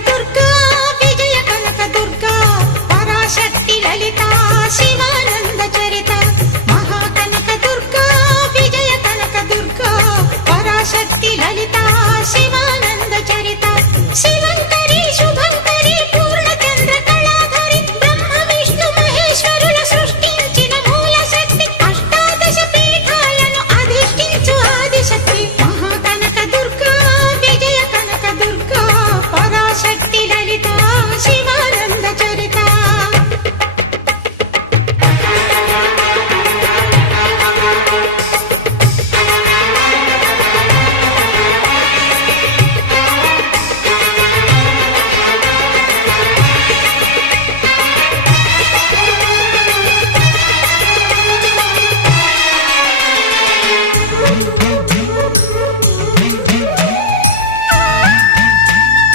దుర్గా విజయ కనక దుర్గా పరాశక్తి లలిత శివానంద చరిత మహాకనక దుర్గా విజయ కనక దుర్గా పరాశక్తి లలిత శివానంద చరిత శివంకరి శుభంకరి పూర్ణచంద్ర కళాధరి బ్రహ్మ విష్ణు మహేశ్వరుల సృష్టించిన మూల శక్తి అష్టాదశ పీఠాలను అధిష్ఠించు ఆదిశక్తి మహాకనక దుర్గా విజయ కనక దుర్గా పరాశక్తి